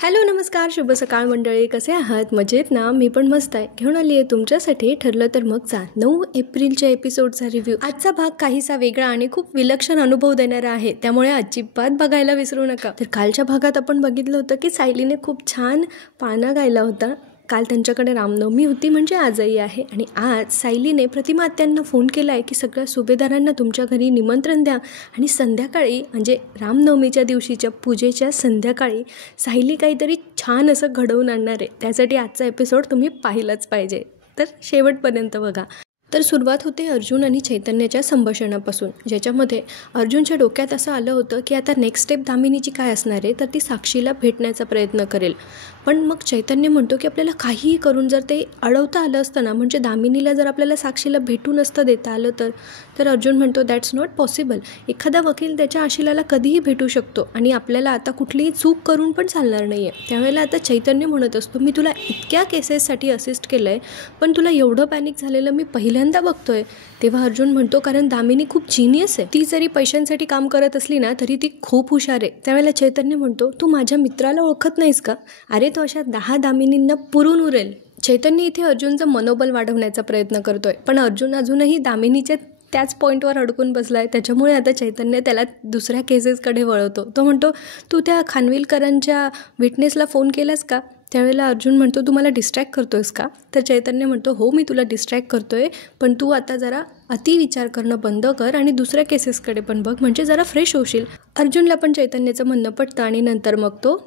Hello नमस्कार शुभ सकाळ मंडळी, कसे आहात? मजेत ना? मी पण मस्त आहे. घेऊन आली आहे तुमच्यासाठी ठरलं तर मग जा 9 एप्रिलच्या एपिसोडचा रिव्ह्यू. आजचा भाग काहीसा वेगळा आणि खूप विलक्षण अनुभव देणारा आहे, त्यामुळे अजिबात बघायला विसरू नका. तर कालच्या भागात आपण बघितलं होतं की सायलीने खूप छान पाना गायला होता. काल त्यांच्याकडे रामनवमी होती, म्हणजे आजही आहे. आणि आज सायलीने प्रतिमा आत्यांना फोन केला आहे की सगळ्या सुभेदारांना तुमच्या घरी निमंत्रण द्या आणि संध्याकाळी म्हणजे रामनवमीच्या दिवशीच्या पूजेच्या संध्याकाळी सायली काहीतरी छान असं घडवून आणणार आहे. त्यासाठी आजचा एपिसोड तुम्ही पाहिलाच पाहिजे, तर शेवटपर्यंत बघा. तर सुरुवात होते अर्जुन आणि चैतन्याच्या संभाषणापासून, ज्याच्यामध्ये अर्जुनच्या डोक्यात असं आलं होतं की आता नेक्स्ट स्टेप दामिनीची काय असणार आहे, तर ती साक्षीला भेटण्याचा प्रयत्न करेल. पण मग चैतन्य म्हणतो की आपल्याला काहीही करून जर ते अडवता आलं असतं ना, म्हणजे दामिनीला जर आपल्याला साक्षीला भेटू नसतं देता आलं तर अर्जुन म्हणतो दॅट्स नॉट पॉसिबल. एखादा वकील त्याच्या आशिलाला कधीही भेटू शकतो आणि आपल्याला आता कुठलीही चूक करून पण चालणार नाही आहे. त्यावेळेला आता चैतन्य म्हणत असतो मी तुला इतक्या केसेससाठी असिस्ट केलं आहे, पण तुला एवढं पॅनिक झालेलं मी पहिल्यांदा बघतोय. तेव्हा अर्जुन म्हणतो कारण दामिनी खूप जिनियस आहे, ती जरी पैशांसाठी काम करत असली ना तरी ती खूप हुशार आहे. त्यावेळेला चैतन्य म्हणतो तू माझ्या मित्राला ओळखत नाहीस का? अरे तो अशा 10 दामिनींना पुरून उरेल. चैतन्य इथे अर्जुनचं मनोबल वाढवण्याचा प्रयत्न करतोय, पण अर्जुन अजूनही दामिनीच्या त्याच पॉईंटवर अडकून बसला आहे. त्याच्यामुळे आता चैतन्य त्याला दुसऱ्या केसेसकडे वळवतो. तो म्हणतो तू त्या खानविलकरांच्या विटनेसला फोन केलास का? त्यावेळेला अर्जुन म्हणतो तू मला डिस्ट्रॅक्ट करतोयस का? तर चैतन्य म्हणतो हो मी तुला डिस्ट्रॅक्ट करतोय, पण तू आता जरा अतिविचार करणं बंद कर आणि दुसऱ्या केसेसकडे पण बघ, म्हणजे जरा फ्रेश होशील. अर्जुनला पण चैतन्याचं म्हणणं पटतं आणि नंतर मग तो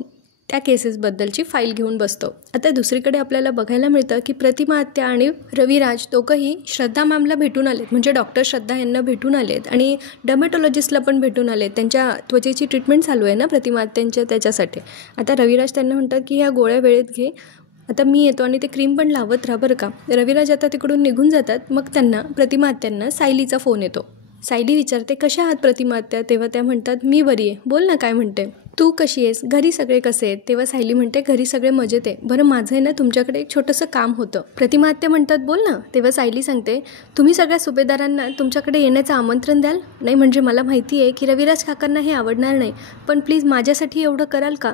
त्या केसेसबद्दलची फाईल घेऊन बसतो. आता दुसरीकडे आपल्याला बघायला मिळतं की प्रतिमा आत्या आणि रविराज दोघंही श्रद्धा मॅमला भेटून आलेत, म्हणजे डॉक्टर श्रद्धा यांना भेटून आलेत आणि डर्मेटॉलॉजिस्टला पण भेटून आलेत. त्यांच्या त्वचेची ट्रीटमेंट चालू आहे ना प्रतिमा आत्यांच्या, त्याच्यासाठी. आता रविराज त्यांना म्हणतात की ह्या गोळ्या वेळेत घे, आता मी येतो आणि ते क्रीम पण लावत राहा बरं का. रविराज आता तिकडून निघून जातात. मग त्यांना प्रतिमा आत्यांना सायलीचा फोन येतो. सायली विचारते कशा आहात प्रतिमा आत्या? तेव्हा त्या म्हणतात मी बरी आहे, बोल ना काय म्हणते, तू कशी आहेस, घरी सगळे कसे आहेत? तेव्हा सायली म्हणते घरी सगळे मजेत आहे. बरं माझं आहे ना तुमच्याकडे एक छोटंसं काम होतं. प्रतिमा आत्या म्हणतात बोल ना. तेव्हा सायली सांगते तुम्ही सगळ्या सुभेदारांना तुमच्याकडे येण्याचं आमंत्रण द्याल? नाही म्हणजे मला माहिती आहे की रविराज काकांना हे आवडणार नाही, पण प्लीज माझ्यासाठी एवढं कराल का?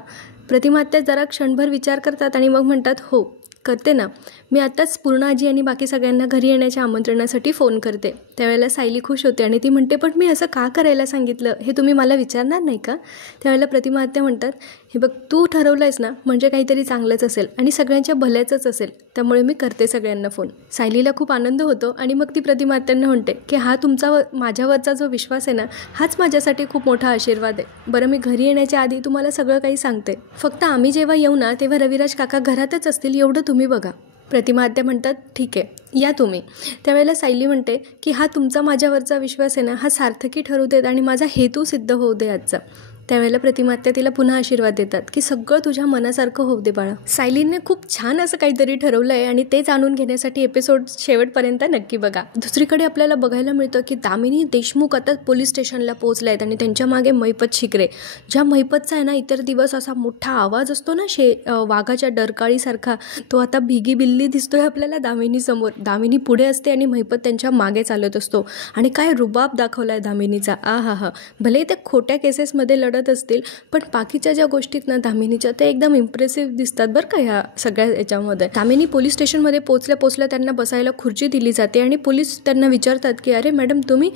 प्रतिमा आत्या जरा क्षणभर विचार करतात आणि मग म्हणतात हो करते ना, मी आत्ताच पूर्ण आजी आणि बाकी सगळ्यांना घरी येण्याच्या आमंत्रणासाठी फोन करते. त्यावेळेला सायली खुश होते आणि ती म्हणते पण मी असं का करायला सांगितलं हे तुम्ही मला विचारणार नाही का? त्यावेळेला प्रतिमा आत्या म्हणतात हे बघ तू ठरवलं आहेस ना, म्हणजे काहीतरी चांगलंच असेल आणि सगळ्यांच्या भल्याचंच असेल, त्यामुळे मी करते सगळ्यांना फोन. सायलीला खूप आनंद होतो आणि मग ती प्रतिमा आत्यांना म्हणते की हा तुमचा माझ्यावरचा जो विश्वास आहे ना, हाच माझ्यासाठी खूप मोठा आशीर्वाद आहे. बरं मी घरी येण्याच्या आधी तुम्हाला सगळं काही सांगते, फक्त आम्ही जेव्हा येऊ ना तेव्हा रविराज काका घरातच असतील एवढं तुम्ही बघा. प्रतिमा आत्या म्हणतात ठीक आहे या तुम्ही. त्यावेळेला सायली म्हणते की हा तुमचा माझ्यावरचा विश्वास आहे ना, हा सार्थकी ठरू देत आणि माझा हेतू सिद्ध होऊ दे आजचा. त्यावेळेला प्रतिमा आत्या तिला पुन्हा आशीर्वाद देतात की सगळं तुझ्या मनासारखं होऊ दे बाळा. सायलीने खूप छान असं काहीतरी ठरवलं आहे आणि ते जाणून घेण्यासाठी एपिसोड शेवटपर्यंत नक्की बघा. दुसरीकडे आपल्याला बघायला मिळतं की दामिनी देशमुख आता पोलीस स्टेशनला पोहोचले आहेत आणि त्यांच्या मागे महिपत शिकरे, ज्या महिपतचा आहे ना इतर दिवस असा मोठा आवाज असतो ना वाघाच्या डरकाळीसारखा, तो आता भिगी बिल्ली दिसतोय आपल्याला दामिनीसमोर. दामिनी पुढे असते आणि महिपत त्यांच्या मागे चालत असतो आणि काय रुबाब दाखवला आहे दामिनीचा. हा भले ते खोट्या केसेसमध्ये लढत असतील, पण बाकीच्या ज्या गोष्टीत ना दामिनीच्या ते एकदम इम्प्रेसिव्ह दिसतात बरं का ह्या सगळ्या याच्यामध्ये. दामिनी पोलीस स्टेशनमध्ये पोचल्या त्यांना बसायला खुर्ची दिली जाते आणि पोलीस त्यांना विचारतात की अरे मॅडम तुम्ही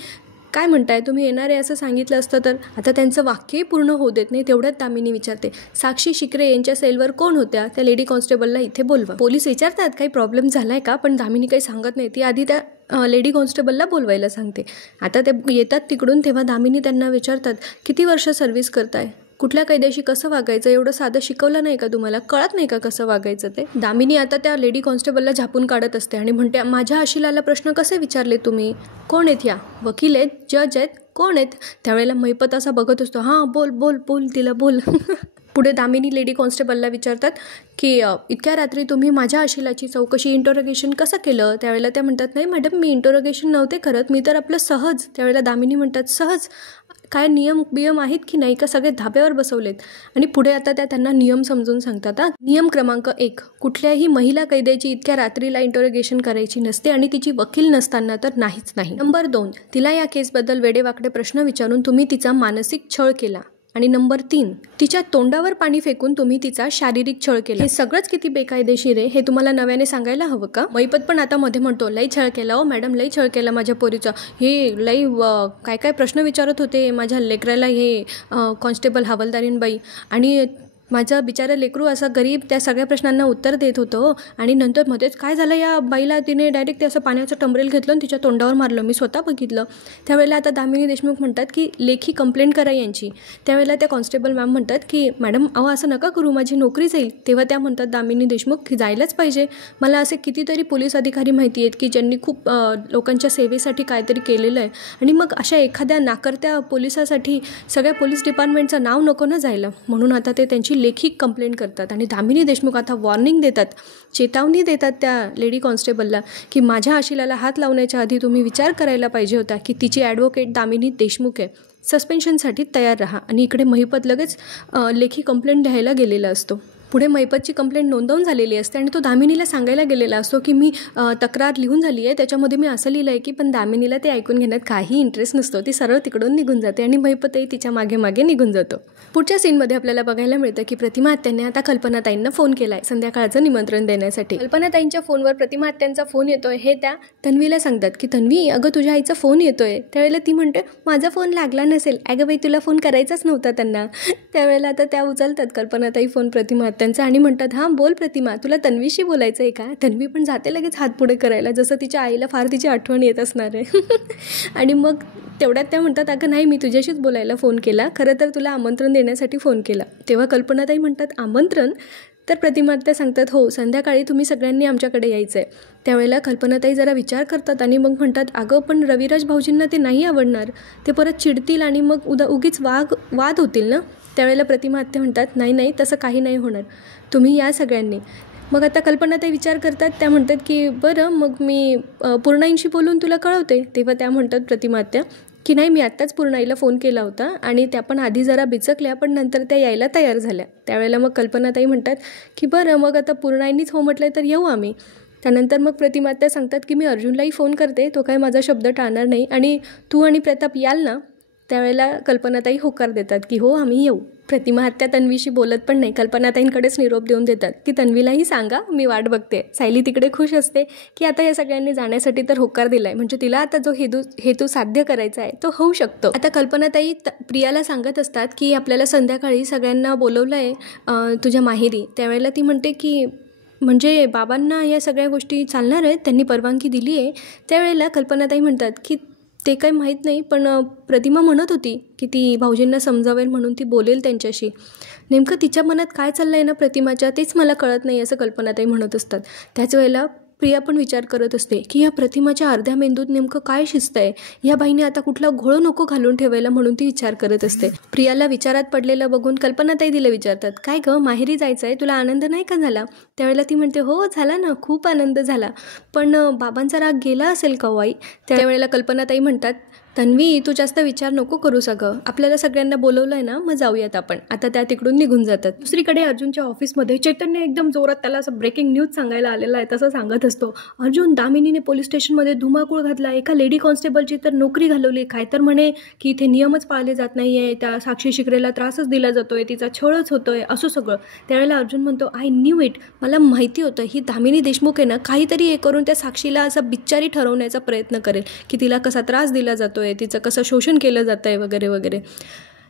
काय म्हणताय, तुम्ही येणार आहे असं सांगितलं असतं तर. आता त्यांचं वाक्यही पूर्ण होऊ देत नाही तेवढ्यात दामिनी विचारते साक्षी शिकरे यांच्या सेलवर कोण होत्या, त्या लेडी कॉन्स्टेबलला इथे बोलवा. पोलीस विचारतात काही प्रॉब्लेम झालाय का, पण दामिनी काही सांगत नाही. ती आधी त्या लेडी कॉन्स्टेबलला बोलवायला सांगते. आता ते येतात तिकडून तेव्हा दामिनी त्यांना विचारतात किती वर्ष सर्व्हिस करताय, कुठल्या कैद्याशी कसं वागायचं एवढं साधं शिकवलं नाही का तुम्हाला, कळत नाही का कसं वागायचं ते. दामिनी आता त्या लेडी कॉन्स्टेबलला झापून काढत असते आणि म्हणते माझ्या आशिलाला प्रश्न कसे विचारले तुम्ही, कोण आहेत या, वकील आहेत, जज आहेत, कोण आहेत? त्यावेळेला महिपत असा बघत असतो हां बोल बोल बोल तिला बोल. पुढे दामिनी लेडी कॉन्स्टेबलला विचारतात की इतक्या रात्री तुम्ही माझ्या आशिलाची चौकशी इंटरोगेशन कसं केलं? त्यावेळेला त्या म्हणतात नाही मॅडम मी इंटरोगेशन नव्हते करत, मी तर आपलं सहज. त्यावेळेला दामिनी म्हणतात सहज काय नियम आहेत की नाही का, सगळे धाब्यावर बसवलेत. आणि पुढे आता त्यांना नियम समजून सांगतात. नियम क्रमांक 1, कुठल्याही महिला कैद्याची इतक्या रात्रीला इंटरोगेशन करायची नसते आणि तिची वकील नसताना तर नाहीच नाही. नंबर 2, तिला या केसबद्दल वेडेवाकडे प्रश्न विचारून तुम्ही तिचा मानसिक छळ केला. आणि नंबर 3, तिच्या तोंडावर पाणी फेकून तुम्ही तिचा शारीरिक छळ केला. हे सगळंच किती बेकायदेशीर आहे हे तुम्हाला नव्याने सांगायला हवं का? महिपत पण आता मध्ये म्हणतो, लई छळ केला हो मॅडम, लई छळ केला माझ्या पोरीचा, हे लई काय काय प्रश्न विचारत होते माझ्या लेकराला हे कॉन्स्टेबल हवालदारीनबाई, आणि माझं बिचारं लेकरू असं गरीब त्या सगळ्या प्रश्नांना उत्तर देत होतं. आणि नंतर मध्येच काय झालं, या बाईला तिने डायरेक्ट ते असं पाण्याचं टंबरेल घेतलं आणि तिच्या तोंडावर मारलं. मी स्वतः बघितलं. त्यावेळेला आता दामिनी देशमुख म्हणतात की लेखी कंप्लेंट करा यांची. त्यावेळेला त्या कॉन्स्टेबल मॅम म्हणतात की मॅडम अहो असं नका करू, माझी नोकरी जाईल. तेव्हा त्या म्हणतात दामिनी देशमुख की जायलाच पाहिजे. मला असे कितीतरी पोलीस अधिकारी माहिती आहेत की ज्यांनी खूप लोकांच्या सेवेसाठी काहीतरी केलेलं आहे, आणि मग अशा एखाद्या नाकर्त्या पोलिसासाठी सगळ्या पोलीस डिपार्टमेंटचं नाव नको ना जायला, म्हणून आता ते त्यांची लेखी कंप्लेंट करतात. आणि दामिनी देशमुख आता वॉर्निंग देतात, चेतावणी देतात त्या लेडी कॉन्स्टेबलला की माझ्या आशिलाला हात लावण्याच्या आधी तुम्ही विचार करायला पाहिजे होता की तिची ॲडव्होकेट दामिनी देशमुख आहे, सस्पेन्शनसाठी तयार राहा. आणि इकडे महिपत लगेच लेखी कंप्लेंट द्यायला गेलेला असतो. पुढे महिपतची कंप्लेंट नोंदवून झालेली असते आणि तो दामिनीला सांगायला गेलेला असतो की मी तक्रार लिहून झाली आहे, त्याच्यामध्ये मी असं लिहिलं आहे की, पण दामिनीला ते ऐकून घेण्यात काही इंटरेस्ट नसतो. ती सरळ तिकडून निघून जाते आणि महिपतही तिच्या मागे मागे निघून जातो. पुढच्या सीनमध्ये आपल्याला बघायला मिळतं की प्रतिमा आत्यांनी आता कल्पनाताईंना फोन केला आहे संध्याकाळचं निमंत्रण देण्यासाठी. कल्पनाताईंच्या फोनवर प्रतिमा आत्यांचा फोन येतोय हे त्या तन्वीला सांगतात की तन्वी अगं तुझ्या आईचा फोन येतोय. त्यावेळेला ती म्हणते माझा फोन लागला नसेल. अगं बाई तुला फोन करायचाच नव्हता त्यांना. त्यावेळेला आता त्या उचलतात कल्पनाताई फोन प्रतिमा त्यांचा आणि म्हणतात हां बोल प्रतिमा, तुला तन्वीशी बोलायचं आहे का? तन्वी पण जाते लगेच हात पुढे करायला, जसं तिच्या आईला फार तिची आठवण येत असणार आहे. आणि मग तेवढ्यात त्या म्हणतात अगं नाही, मी तुझ्याशीच बोलायला फोन केला, खरं तर तुला आमंत्रण देण्यासाठी फोन केला. तेव्हा कल्पनाताई म्हणतात आमंत्रण? तर प्रतिमा त्या सांगतात हो, संध्याकाळी तुम्ही सगळ्यांनी आमच्याकडे यायचं आहे. त्यावेळेला कल्पनाताई जरा विचार करतात आणि मग म्हणतात अगं पण रविराज भाऊजींना ते नाही आवडणार, ते परत चिडतील आणि मग उगीच वाद होतील ना. त्यावेळेला प्रतिमा आत्या म्हणतात नाही नाही तसं काही नाही होणार, तुम्ही या सगळ्यांनी. मग आता कल्पनाताई विचार करतात, त्या म्हणतात की बरं मग मी पूर्णाईंशी बोलून तुला कळवते. तेव्हा त्या म्हणतात प्रतिमा आत्या की नाही, मी आत्ताच पूर्णाईला फोन केला होता आणि त्या पण आधी जरा बिचकल्या, पण नंतर त्या यायला तयार झाल्या. त्यावेळेला मग कल्पनाताई म्हणतात की बरं मग आता पूर्णाईंनीच हो म्हटलं तर येऊ आम्ही. त्यानंतर मग प्रतिमा आत्या सांगतात की मी अर्जुनलाही फोन करते, तो काय माझा शब्द टाळणार नाही, आणि तू आणि प्रताप याल ना. त्यावेळेला कल्पनाताई होकार देतात की हो आम्ही येऊ. प्रतिमा आत्या तन्वीशी बोलत पण नाही, कल्पनाताईंकडेच निरोप देऊन देतात की तन्वीलाही सांगा मी वाट बघते. सायली तिकडे खुश असते की आता या सगळ्यांनी जाण्यासाठी तर होकार दिलाय, म्हणजे तिला आता जो हेतू साध्य करायचा आहे तो होऊ शकतो. आता कल्पनाताई प्रियाला सांगत असतात की आपल्याला संध्याकाळी सगळ्यांना बोलवलं आहे तुझ्या माहेरी. त्यावेळेला ती म्हणते की म्हणजे बाबांना या सगळ्या गोष्टी चालणार आहेत, त्यांनी परवानगी दिली आहे. त्यावेळेला कल्पनाताई म्हणतात की ते काही माहीत नाही, पण प्रतिमा म्हणत होती की ती भाऊजींना समजावेल म्हणून ती बोलेल त्यांच्याशी. नेमकं तिच्या मनात काय चाललं आहे ना प्रतिमाच्या, तेच मला कळत नाही असं कल्पनाताई म्हणत असतात. त्याच वेळेला प्रिया पण विचार करत असते की या प्रतिमाच्या अर्ध्या मेंदूत नेमकं काय शिस्त आहे, या बाईने आता कुठला घोळ नको घालून ठेवायला, म्हणून ती विचार करत असते. प्रियाला विचारात पडलेलं बघून कल्पनाताई तिला विचारतात काय गं माहेरी जायचं आहे, तुला आनंद नाही का झाला? त्यावेळेला ती म्हणते हो झाला ना, खूप आनंद झाला, पण बाबांचा राग गेला असेल का वाई? त्यावेळेला कल्पनाताई म्हणतात तन्वी तू जास्त विचार नको करू सगळं, आपल्याला सगळ्यांना बोलवलं आहे ना, मग जाऊयात आपण. आता त्या तिकडून निघून जातात. दुसरीकडे अर्जुनच्या ऑफिसमध्ये चैतन्य एकदम जोरात त्याला असं ब्रेकिंग न्यूज सांगायला आलेला आहे तसं सांगत असतो. अर्जुन दामिनीने पोलीस स्टेशनमध्ये धुमाकूळ घातला, एका लेडी कॉन्स्टेबलची तर नोकरी घालवली, काय तर म्हणे की इथे नियमच पाळले जात नाही आहे, त्या साक्षी शिकरेला त्रासच दिला जातोय, तिचा छळच होतोय, असं सगळं. त्यावेळेला अर्जुन म्हणतो आय न्यू इट, मला माहिती होतं ही दामिनी देशमुख आहे ना काहीतरी हे करून त्या साक्षीला असं बिच्चारी ठरवण्याचा प्रयत्न करेल की तिला कसा त्रास दिला जातो, तिचं कसं शोषण केलं जातं आहे वगैरे वगैरे.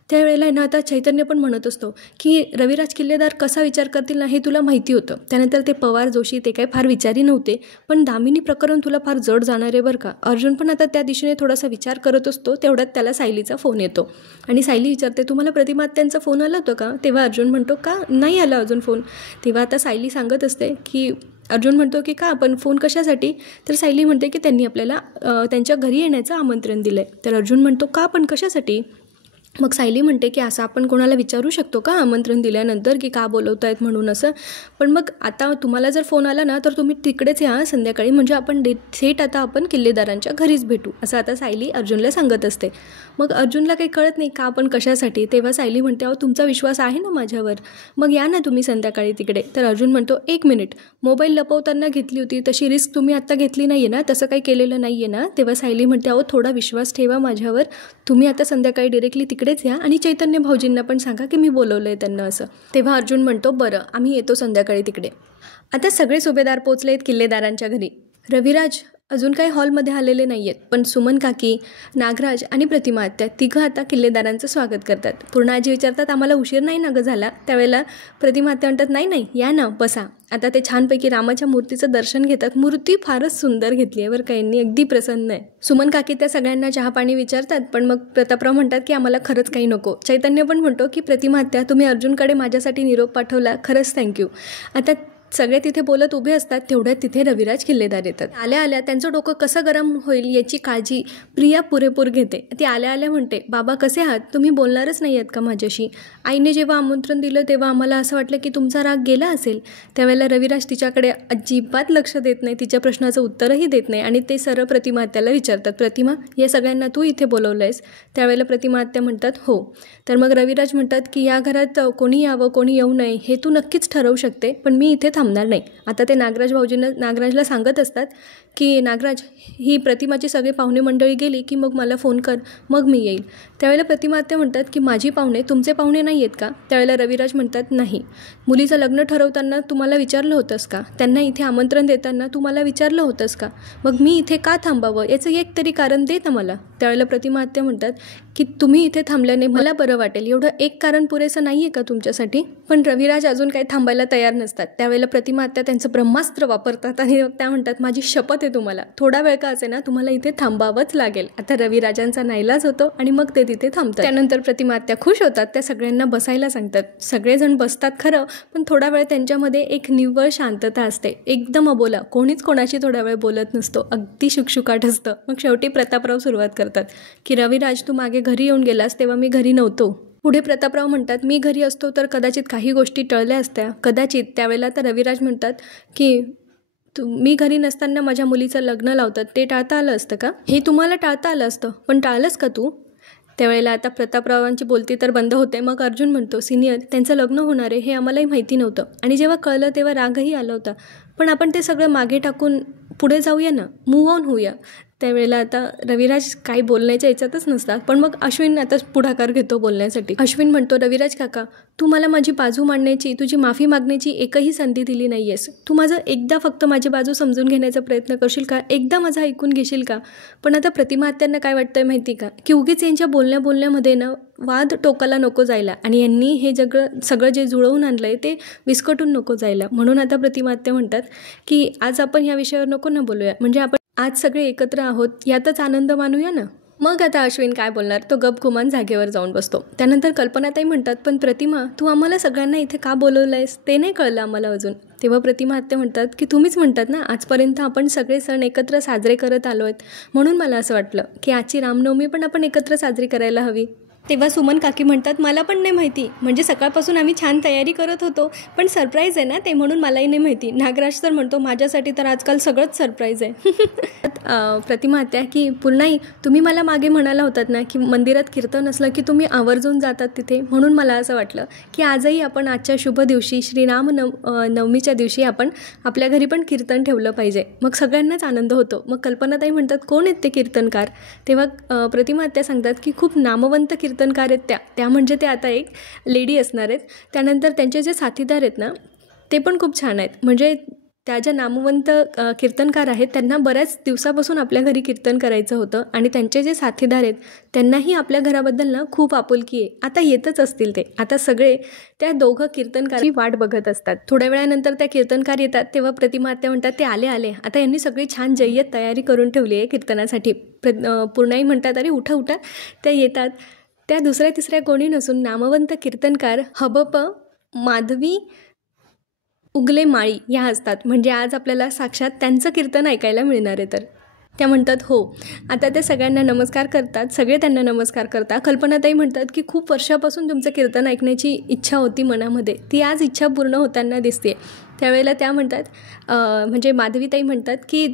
त्यावेळेला ना आता चैतन्य पण म्हणत असतो की रविराज किल्लेदार कसा विचार करतील ना हे तुला माहिती होतं. त्यानंतर ते पवार जोशी ते काही फार विचारी नव्हते, पण दामिनी प्रकरण तुला फार जड जाणार आहे बरं का. अर्जुन पण आता त्या दिशेने थोडासा विचार करत असतो. तेवढ्यात त्याला सायलीचा फोन येतो आणि सायली विचारते तुम्हाला प्रतिमा आत्यांचा फोन आला होता का? तेव्हा अर्जुन म्हणतो का नाही आला अजून फोन. तेव्हा आता सायली सांगत असते की अर्जुन म्हणतो की का आपण फोन कशासाठी? तर सायली म्हणते की त्यांनी आपल्याला त्यांच्या घरी येण्याचं आमंत्रण दिलं आहे. तर अर्जुन म्हणतो का पण कशासाठी? मग सायली म्हणते की असं आपण कोणाला विचारू शकतो का आमंत्रण दिल्यानंतर की का बोलवत आहेत म्हणून असं. पण मग आता तुम्हाला जर फोन आला ना तर तुम्ही तिकडेच या संध्याकाळी, म्हणजे आपण थेट आता आपण किल्लेदारांच्या घरीच भेटू, असं आता सायली अर्जुनला सांगत असते. मग अर्जुनला काही कळत नाही का आपण कशासाठी. तेव्हा सायली म्हणते अहो तुमचा विश्वास आहे ना माझ्यावर, मग या ना तुम्ही संध्याकाळी तिकडे. तर अर्जुन म्हणतो 1 मिनिट, मोबाईल लपवताना घेतली होती तशी रिस्क तुम्ही आत्ता घेतली नाही आहे ना, तसं काही केलेलं नाही आहे ना. तेव्हा सायली म्हणते अहो थोडा विश्वास ठेवा माझ्यावर, तुम्ही आता संध्याकाळी डिरेक्टली इकडेच या आणि चैतन्य भाऊजींना पण सांगा की मी बोलवलं आहे त्यांना असं. तेव्हा अर्जुन म्हणतो बरं आम्ही येतो संध्याकाळी तिकडे. आता सगळे सुभेदार पोचलेत किल्लेदारांच्या घरी. रविराज अजून काही हॉलमध्ये आलेले नाही आहेत, पण सुमन काकी, नागराज आणि प्रतिमा आत्या तिघं आता किल्लेदारांचं स्वागत करतात. पूर्णाजी विचारतात आम्हाला उशीर नाही ना गं झाला. त्यावेळेला प्रतिमा आत्या म्हणतात नाही नाही या ना बसा. आता ते छानपैकी रामाच्या मूर्तीचं दर्शन घेतात. मूर्ती फारच सुंदर घेतली आहे बरं का यांनी, अगदी प्रसन्न आहे. सुमन काकी त्या सगळ्यांना चहा पाणी विचारतात, पण मग प्रतापराव म्हणतात की आम्हाला खरंच काही नको. चैतन्य पण म्हणतो की प्रतिमा आत्या तुम्ही अर्जुनकडे माझ्यासाठी निरोप पाठवला, खरंच थँक्यू. आता सगळे तिथे बोलत उभे असतात, तेवढ्यात तिथे रविराज किल्लेदार येतात. आल्या आल्या त्यांचं डोकं कसं गरम होईल याची काळजी प्रिया पुरेपूर घेते. ती आल्या आल्या म्हणते बाबा कसे आहात, तुम्ही बोलणारच नाही आहेत का माझ्याशी. आईने जेव्हा आमंत्रण दिलं तेव्हा आम्हाला असं वाटलं की तुमचा राग गेला असेल. त्यावेळेला रविराज तिच्याकडे अजिबात लक्ष देत नाही, तिच्या प्रश्नाचं उत्तरही देत नाही आणि ते सरळ प्रतिमा आत्याला विचारतात प्रतिमा या सगळ्यांना तू इथे बोलवलं आहेस. त्यावेळेला प्रतिमा आत्या म्हणतात हो. तर मग रविराज म्हणतात की या घरात कोणी यावं कोणी येऊ नये हे तू नक्कीच ठरवू शकते, पण मी इथे थांबणार नाही. आता ते नागराजला सांगत असतात की नागराज ही प्रतिमाची सगळी पाहुणे मंडळी गेली की मग मला फोन कर, मग मी येईल. त्यावेळेला प्रतिमा आत्या म्हणतात की माझी पाहुणे तुमचे पाहुणे नाही आहेत का. त्यावेळेला रविराज म्हणतात नाही. मुलीचं लग्न ठरवताना तुम्हाला विचारलं होतंस का, त्यांना इथे आमंत्रण देताना तुम्हाला विचारलं होतंस का, मग मी इथे का थांबावं याचं एक तरी कारण दे ना मला. त्यावेळेला प्रतिमा आत्या म्हणतात की तुम्ही इथे थांबल्याने मला बरं वाटेल, एवढं एक कारण पुरेसं नाही आहे का तुमच्यासाठी. पण रविराज अजून काही थांबायला तयार नसतात. त्यावेळेला प्रतिमा आत्या त्यांचं ब्रह्मास्त्र वापरतात आणि त्या म्हणतात माझी शपथ आहे तुम्हाला, थोडा वेळ का असे ना तुम्हाला इथे थांबावंच लागेल. आता रविराजांचा नाईलाज होतो आणि मग ते तिथे थांबतात. त्यानंतर प्रतिमा आत्या खुश होतात, त्या सगळ्यांना बसायला सांगतात. सगळेजण बसतात खरं, पण थोडा वेळ त्यांच्यामध्ये एक निव्वळ शांतता असते. एकदम अबोला, कोणीच कोणाशी थोडा वेळ बोलत नसतो, अगदी शुकशुकाट असतं. मग शेवटी प्रतापराव सुरुवात करतात की रविराज तू मागे घरी येऊन गेलास तेव्हा मी घरी नव्हतो. पुढे प्रतापराव म्हणतात मी घरी असतो तर कदाचित काही गोष्टी टळल्या असत्या, कदाचित. त्यावेळेला तर रविराज म्हणतात की मी घरी नसताना माझ्या मुलीचं लग्न लावतात ते टाळता आलं असतं का, हे तुम्हाला टाळता आलं असतं पण टाळलंस का तू. त्यावेळेला आता प्रतापरावांची बोलती तर बंद होते. मग अर्जुन म्हणतो सिनियर त्यांचं लग्न होणार आहे हे आम्हालाही माहिती नव्हतं आणि जेव्हा कळलं तेव्हा रागही आला होता, पण आपण ते सगळं मागे टाकून पुढे जाऊया ना, मूव्ह ऑन होऊया. त्यावेळेला आता रविराज काही बोलण्याच्या याच्यातच नसतात, पण मग अश्विन आता पुढाकार घेतो बोलण्यासाठी. अश्विन म्हणतो रविराज काका तू मला माझी बाजू मांडण्याची, तुझी माफी मागण्याची एकही संधी दिली नाही आहेस. तू माझं एकदा फक्त माझी बाजू समजून घेण्याचा प्रयत्न करशील का, एकदा माझं ऐकून घेशील का. पण आता प्रतिमा आत्यांना काय वाटतंय माहिती का, की उगीच यांच्या बोलण्यामध्ये ना वाद टोकाला नको जायला आणि यांनी हे सगळं जे जुळवून आणलं आहे ते विस्कटून नको जायला. म्हणून आता प्रतिमा आत्या म्हणतात की आज आपण ह्या विषयावर नको ना बोलूया, म्हणजे आपण आज सगळे एकत्र आहोत यातच आनंद मानूया ना. मग आता अश्विन काय बोलणार, तो गपगुमान जागेवर जाऊन बसतो. त्यानंतर कल्पनाताई म्हणतात पण प्रतिमा तू आम्हाला सगळ्यांना इथे का बोलवलं आहेस ते नाही कळलं आम्हाला अजून. तेव्हा प्रतिमा आत्या म्हणतात की तुम्हीच म्हणतात ना आजपर्यंत आपण सगळे सण एकत्र साजरे करत आलो आहेत, म्हणून मला असं वाटलं की आजची रामनवमी पण आपण एकत्र साजरी करायला हवी. तेव्हा सुमन काकी म्हणतात मला पण नाही माहिती, म्हणजे सकाळपासून आम्ही छान तयारी करत होतो, पण सरप्राईज आहे ना ते म्हणून मलाही नाही माहिती. नागराज तर म्हणतो माझ्यासाठी तर आजकाल सगळंच सरप्राईज आहे. प्रतिमा आत्या की पूर्णाई तुम्ही मला मागे म्हणाला होतात ना की मंदिरात कीर्तन असलं की तुम्ही आवर्जून जातात तिथे, म्हणून मला असं वाटलं की आजही आपण आजच्या शुभ दिवशी श्रीराम नवमीच्या दिवशी आपण आपल्या घरी पण कीर्तन ठेवलं पाहिजे, मग सगळ्यांनाच आनंद होतो. मग कल्पनाताई म्हणतात कोण आहेत ते कीर्तनकार. तेव्हा प्रतिमा आत्या सांगतात की खूप नामवंत कीर्तनकार आहेत त्या म्हणजे ते आता एक लेडी असणार आहेत. त्यानंतर त्यांचे जे साथीदार आहेत ना ते पण खूप छान आहेत, म्हणजे त्या ज्या नामवंत कीर्तनकार आहेत त्यांना बऱ्याच दिवसापासून आपल्या घरी कीर्तन करायचं होतं आणि त्यांचे जे साथीदार आहेत त्यांनाही आपल्या घराबद्दल ना खूप आपुलकी आहे. आता येतच असतील ते, आता सगळे त्या दोघं कीर्तनकाराची वाट बघत असतात. थोड्या वेळानंतर त्या कीर्तनकार येतात. तेव्हा प्रतिमा आत्या म्हणतात ते आले आता यांनी सगळी छान जय्यत तयारी करून ठेवली आहे कीर्तनासाठी. पूर्णाई म्हणतात अरे उठा. त्या येतात. त्या दुसऱ्या तिसऱ्या कोणी नसून नामवंत कीर्तनकार हबप माधवी उगले माळी ह्या असतात, म्हणजे आज आपल्याला साक्षात त्यांचं कीर्तन ऐकायला मिळणार आहे. तर त्या म्हणतात हो. आता त्या सगळ्यांना नमस्कार करतात, सगळे त्यांना नमस्कार करतात. कल्पनाताई म्हणतात की खूप वर्षापासून तुमचं कीर्तन ऐकण्याची इच्छा होती मनामध्ये, ती आज इच्छा पूर्ण होताना दिसते. त्यावेळेला त्या म्हणतात म्हणजे माधवीताई म्हणतात की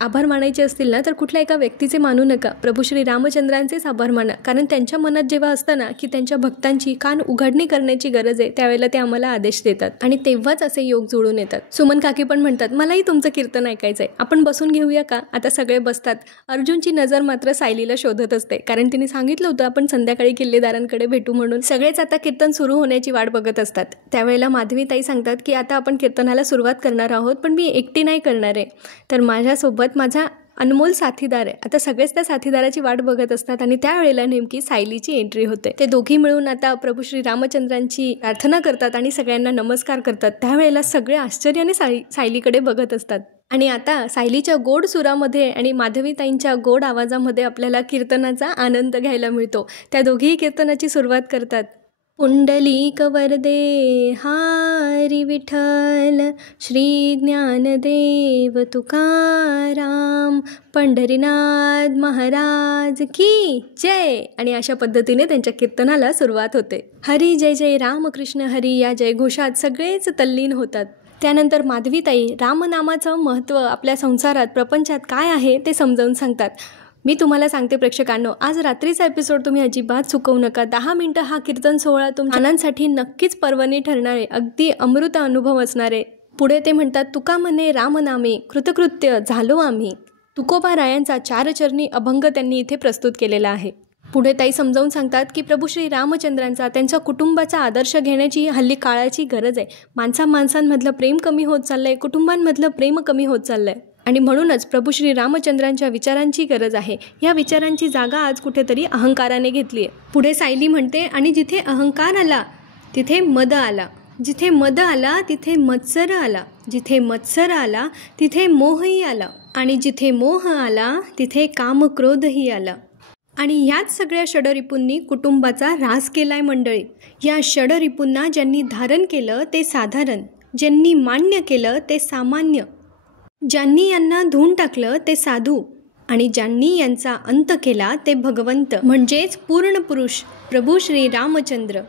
आभार मानायचे असतील ना तर कुठल्या एका व्यक्तीचे मानू नका, प्रभू श्री रामचंद्रांचेच आभार माना. कारण त्यांच्या मनात जेव्हा असतं ना की त्यांच्या भक्तांची कान उघडणी करण्याची गरज आहे, त्यावेळेला ते आम्हाला आदेश देतात आणि तेव्हाच असे योग जुळून येतात. सुमन काकी पण म्हणतात मलाही तुमचं कीर्तन ऐकायचंय, आपण बसून घेऊया का? आता सगळे बसतात. अर्जुनची नजर मात्र सायलीला शोधत असते, कारण तिने सांगितलं होतं आपण संध्याकाळी किल्लेदारांकडे भेटू म्हणून. सगळेच आता कीर्तन सुरू होण्याची वाट बघत असतात. त्यावेळेला माधवी ताई सांगतात की आता आपण कीर्तनाला सुरुवात करणार आहोत, पण मी एकटी नाही करणार आहे, तर माझ्यासोबत माझा अनमोल साथीदार आहे. आता सगळेच त्या साथीदाराची वाट बघत असतात आणि त्यावेळेला नेमकी सायलीची एंट्री होते. ते दोघी मिळून आता प्रभू श्री रामचंद्रांची प्रार्थना करतात आणि सगळ्यांना नमस्कार करतात. त्यावेळेला सगळे आश्चर्याने सायलीकडे बघत असतात. आणि आता सायलीच्या गोड सुरामध्ये आणि माधवीताईंच्या गोड आवाजामध्ये आपल्याला कीर्तनाचा आनंद घ्यायला मिळतो. त्या दोघीही कीर्तनाची सुरुवात करतात. पुंडलिक वरदे हरी विठ्ठल, श्री ज्ञानदेव तुकाराम, पंढरीनाथ महाराज की जय. आणि अशा पद्धतीने त्यांच्या कीर्तनाला सुरुवात होते. हरी जय जय रामकृष्ण हरी या जयघोषात सगळेच तल्लीन होतात. त्यानंतर माधवीताई रामनामाचं महत्त्व आपल्या संसारात प्रपंचात काय आहे ते समजावून सांगतात. मी तुम्हाला सांगते प्रेक्षकांनो, आज रात्रीचा एपिसोड तुम्ही अजिबात चुकवू नका. 10 मिनिटं हा कीर्तन सोहळा तुमच्या कानांसाठी नक्कीच पर्वणी ठरणारे, अगदी अमृत अनुभव असणारे. पुढे ते म्हणतात, तुका म्हणे रामनामे कृतकृत्य झालो आम्ही. तुकोबा रायांचा 4 चरणी अभंग त्यांनी इथे प्रस्तुत केलेला आहे. पुढे ताई समजावून सांगतात की प्रभू श्री रामचंद्रांचा, त्यांच्या कुटुंबाचा आदर्श घेण्याची हल्ली काळाची गरज आहे. माणसांमधलं प्रेम कमी होत चाललंय, कुटुंबांमधलं प्रेम कमी होत चाललंय आणि म्हणूनच प्रभू श्री रामचंद्रांच्या विचारांची गरज आहे. या विचारांची जागा आज कुठेतरी अहंकाराने घेतली आहे. पुढे सायली म्हणते, आणि जिथे अहंकार आला तिथे मद आला, जिथे मद आला तिथे मत्सर आला, जिथे मत्सर आला तिथे मोहही आला, आणि जिथे मोह आला तिथे कामक्रोधही आला. आणि ह्याच सगळ्या षडरिपूंनी कुटुंबाचा ऱ्हास केलाय मंडळी. या षडरिपूंना ज्यांनी धारण केलं ते साधारण, ज्यांनी मान्य केलं ते सामान्य, ज्यांनी यांना धुवून टाकलं ते साधू, आणि ज्यांनी यांचा अंत केला ते भगवंत, म्हणजेच पूर्ण पुरुष प्रभू श्री रामचंद्र.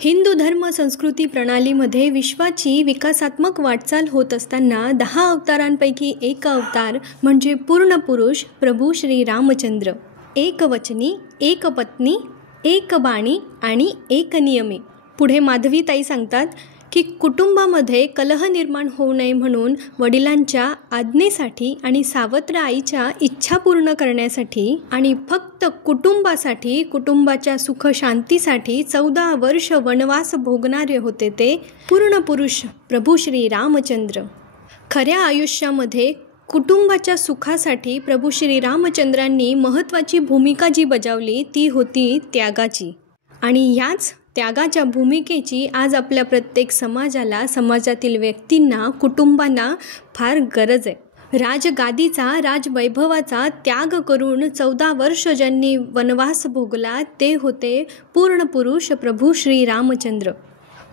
हिंदू धर्म संस्कृती प्रणालीमध्ये विश्वाची विकासात्मक वाटचाल होत असताना 10 अवतारांपैकी एक अवतार म्हणजे पूर्ण पुरुष प्रभू श्री रामचंद्र. एकवचनी, एक पत्नी, एक बाणी आणि एक नियमी. पुढे माधवीताई सांगतात की कुटुंबामध्ये कलह निर्माण होऊ नये म्हणून वडिलांच्या आज्ञेसाठी आणि सावत्र आईच्या इच्छा पूर्ण करण्यासाठी आणि फक्त कुटुंबासाठी, कुटुंबाच्या सुख शांतीसाठी 14 वर्ष वनवास भोगणारे होते ते पूर्ण पुरुष प्रभू श्री रामचंद्र. खऱ्या आयुष्यामध्ये कुटुंबाच्या सुखासाठी प्रभू श्री रामचंद्रांनी महत्त्वाची भूमिका जी बजावली ती होती त्यागाची. आणि ह्याच त्यागाच्या भूमिकेची आज आपल्या प्रत्येक समाजाला, समाजातील व्यक्तींना, कुटुंबांना फार गरज आहे. राजगादीचा, राजवैभवाचा त्याग करून 14 वर्ष ज्यांनी वनवास भोगला ते होते पूर्ण पुरुष प्रभू श्री रामचंद्र.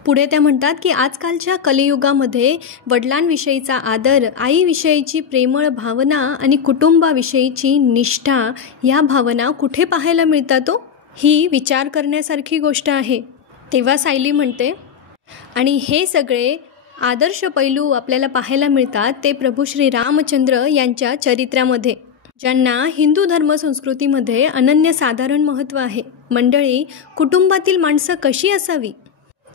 पुढे त्या म्हणतात की आजकालच्या कलियुगामध्ये वडिलांविषयीचा आदर, आईविषयीची प्रेमळ भावना आणि कुटुंबाविषयीची निष्ठा या भावना कुठे पाहायला मिळतात? ही विचार करण्यासारखी गोष्ट आहे. तेव्हा सायली म्हणते, आणि हे सगळे आदर्श पैलू आपल्याला पाहायला मिळतात ते प्रभू श्री रामचंद्र यांच्या चरित्रामध्ये, ज्यांना हिंदू धर्म संस्कृतीमध्ये अनन्यसाधारण महत्त्व आहे. मंडळी, कुटुंबातील माणसं कशी असावी?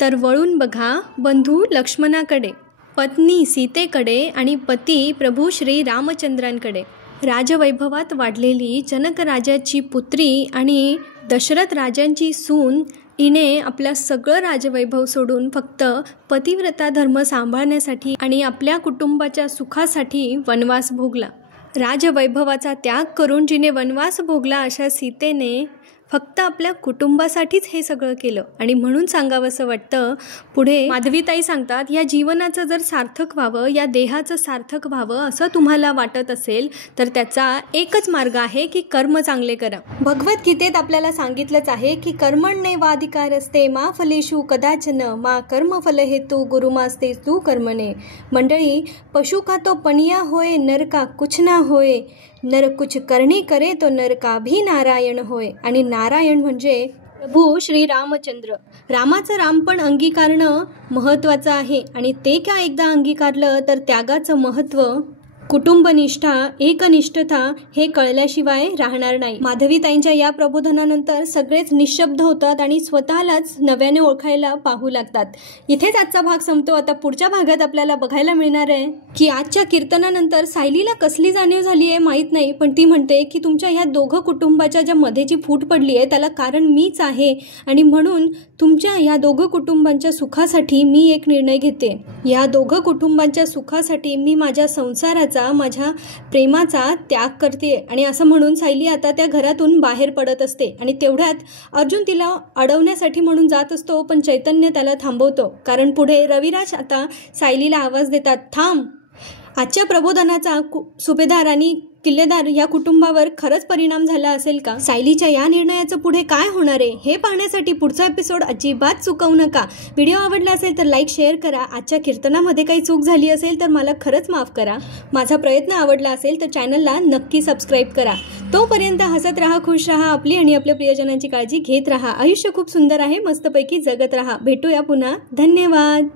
तर वळून बघा बंधू लक्ष्मणाकडे, पत्नी सीतेकडे आणि पती प्रभू श्री रामचंद्रांकडे. राजवैभवात वाढलेली जनक राजाची पुत्री आणि दशरथ राजांची सून, हिने आपलं सगळं राजवैभव सोडून फक्त पतिव्रता धर्म सांभाळण्यासाठी आणि आपल्या कुटुंबाच्या सुखासाठी वनवास भोगला. राजवैभवाचा त्याग करून जिने वनवास भोगला अशा सीतेने फक्त आपल्या कुटुंबासाठीच हे सगळं केलं. आणि म्हणून सांगावंसं वाटतं, पुढे माधवीताई सांगतात, या जीवनाचं जर सार्थक व्हावं, या देहाचं सार्थक व्हावं असं तुम्हाला वाटत असेल तर त्याचा एकच मार्ग आहे की कर्म चांगले करा. भगवद्गीतेत आपल्याला सांगितलंच आहे की कर्मण्येवाधिकार असते मा फलेषु कदाचन मा कर्मफल हेतु गुरुमास्ते तू कर्मणे. मंडळी, पशु का तो पनिया होय, नर का कुछ ना होय, नर कुछ करणी करे तो नर का भी नारायण होय. आणि नारायण म्हणजे प्रभू श्री रामचंद्र. रामाचं रामपण अंगीकारणं महत्त्वाचं आहे आणि ते का एकदा अंगीकारलं तर त्यागाचं महत्त्व कुटुंबनिष्ठा, एकनिष्ठता हे कळल्याशिवाय राहणार नाही. माधवीताईंच्या या प्रबोधनानंतर सगळेच निशब्द होतात आणि स्वतःलाच नव्याने ओळखायला पाहू लागतात. इथेच आजचा भाग संपतो. आता पुढच्या भागात आपल्याला बघायला मिळणार आहे की आजच्या कीर्तनानंतर सायलीला कसली जाणीव झाली आहे माहीत नाही, पण ती म्हणते की तुमच्या या दोघं कुटुंबाच्या ज्या मध्ये जी फूट पडली आहे त्याला कारण मीच आहे आणि म्हणून तुमच्या या दोघं कुटुंबांच्या सुखासाठी मी एक निर्णय घेते. या दोघं कुटुंबांच्या सुखासाठी मी माझ्या संसाराचा, माझ्या प्रेमाचा त्याग करते. आणि असं म्हणून सायली आता त्या घरातून बाहेर पडत असते आणि तेवढ्यात अर्जुन तिला अडवण्यासाठी म्हणून जात असतो, पण चैतन्य त्याला थांबवतो. कारण पुढे रविराज आता सायलीला आवाज देतात, थांब. आजच्या प्रबोधनाचा सुभेदार आणि किल्लेदार या कुटुंबावर खरंच परिणाम झाला असेल का? सायलीच्या या निर्णयाचं पुढे काय होणार आहे हे पाहण्यासाठी पुढचा एपिसोड अजिबात चुकवू नका. व्हिडिओ आवडला असेल तर लाईक, शेअर करा. आजच्या कीर्तनामध्ये काही चूक झाली असेल तर मला खरंच माफ करा. माझा प्रयत्न आवडला असेल तर चॅनलला नक्की सबस्क्राईब करा. तोपर्यंत हसत राहा, खुश राहा, आपली आणि आपल्या प्रियजनांची काळजी घेत राहा. आयुष्य खूप सुंदर आहे, मस्तपैकी जगत राहा. भेटूया पुन्हा. धन्यवाद.